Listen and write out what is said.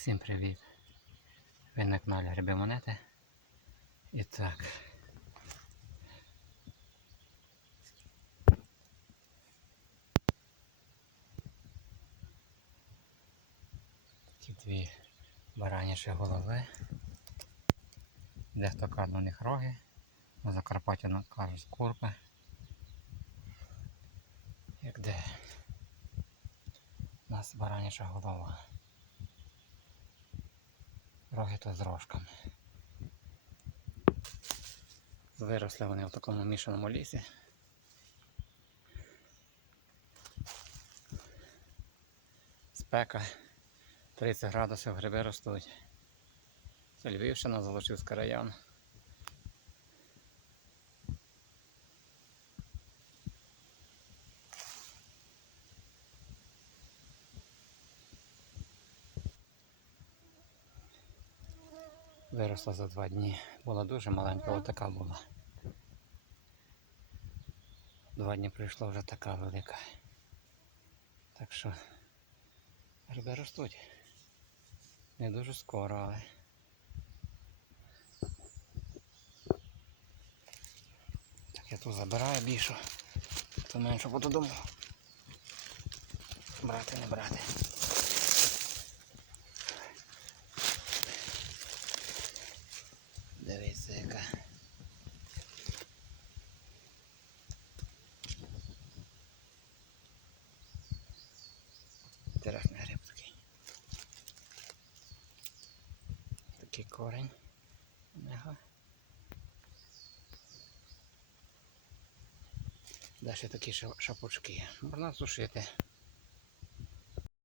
Всім привіт! Ви на каналі Гриби Монети. І так. Ті дві бараніші голови. Дехто каже на них роги. На Закарпатті на- кажуть курка. Як де? У нас бараніша голова. Тут з рожками. Виросли вони в такому мішаному лісі. Спека 30 градусів гриби ростуть. Це Львівщина, Золочівський район. Виросла за два дні. Була дуже маленька, отака була. Два дні прийшла вже така велика. Так що гриби ростуть. Не дуже скоро, але. Так я тут забираю більшу, то менше буду дому. Брати, не брати. Такий корень. у. Далі такі шапочки. Можна сушити.